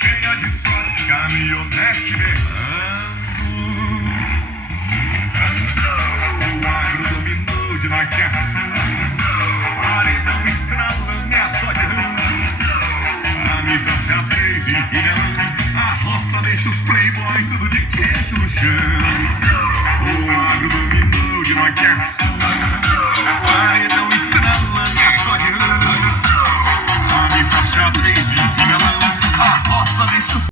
cheia de sol, caminhonete berrando. O agro dominou de noite, paredão estralando, é a Dodge Ram. A missão xadrez e filhão, a roça deixa os playboy tudo de queixo no chão. O agro dominou de noite.